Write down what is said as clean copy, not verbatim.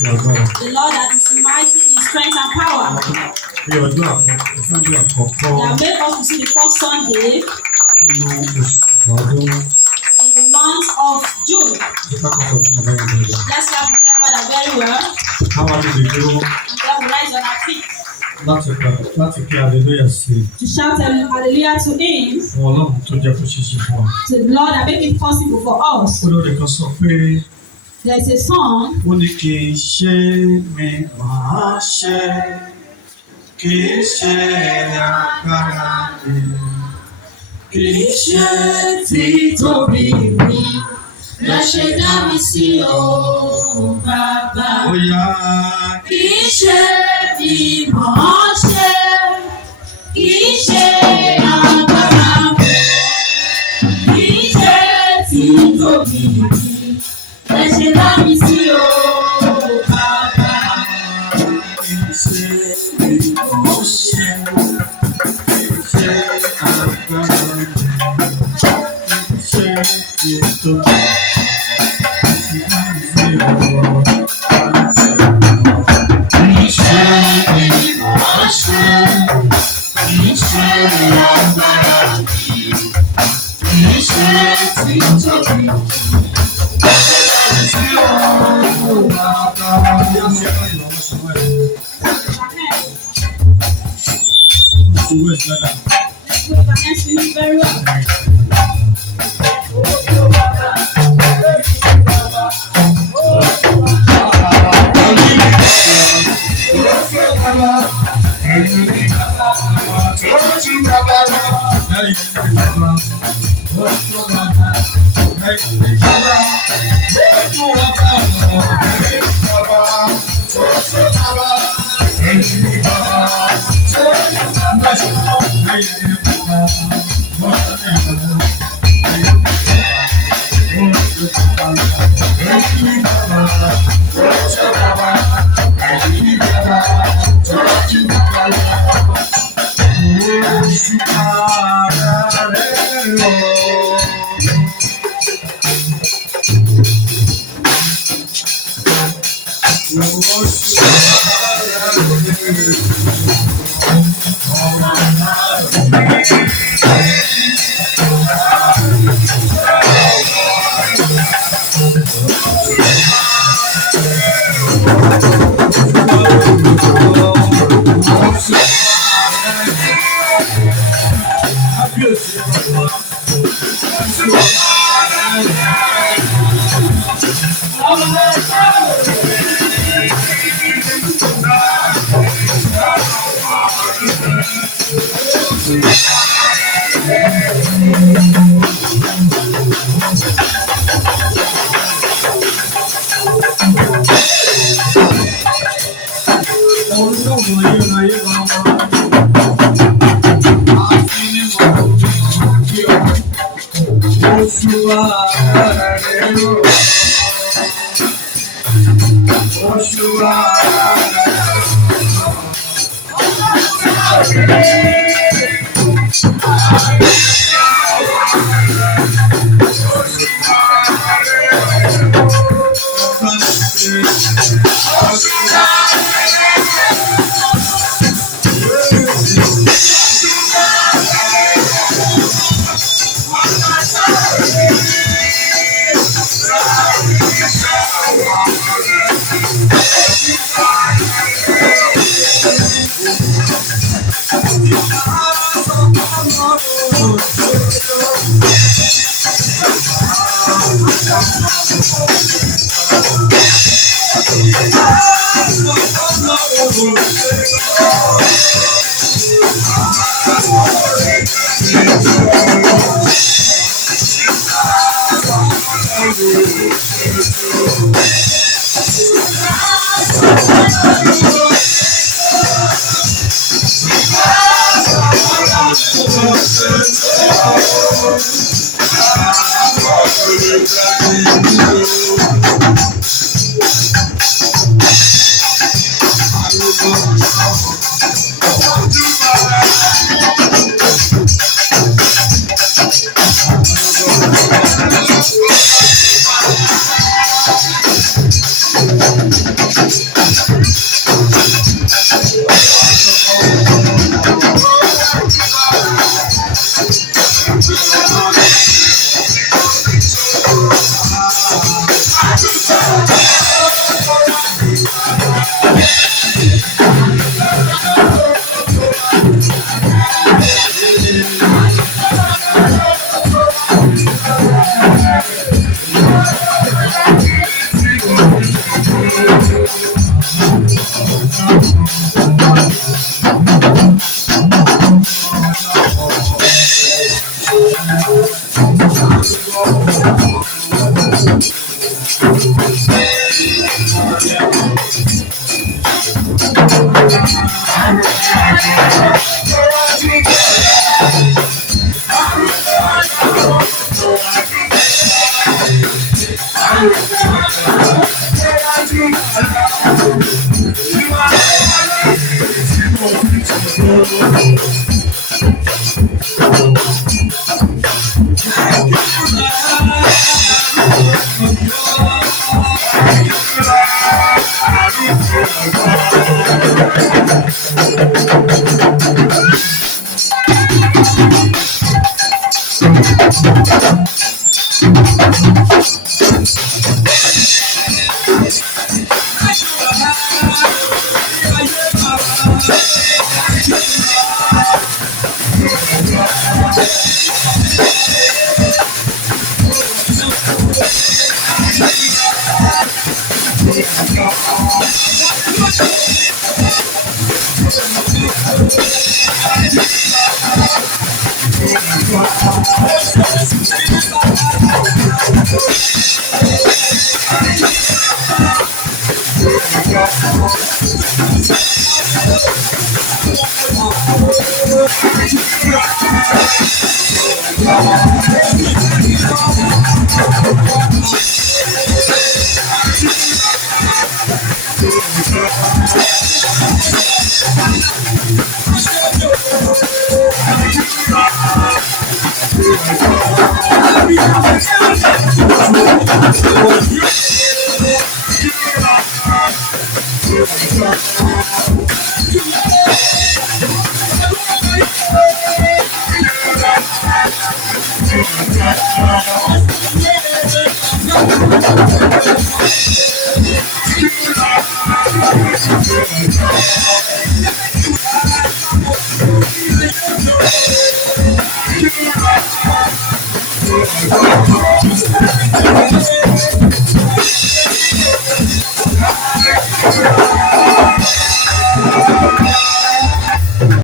The Lord that is mighty in strength and power. That made us to see the first Sunday in the month of June. Let's clap for that Father very well. And then we rise on our feet. To shout hallelujah to Him. To the Lord that made it possible for us. There is a song. Kìí ṣe títóbi mi lẹ ṣe dá mi sí o bàbá. Kìí ṣe mímọ̀ ṣe, kìí ṣe agbára mi. Kìí ṣe títóbi mi lẹ ṣe dá mi sí o bàbá. Kìí ṣe mímọ̀ ṣe.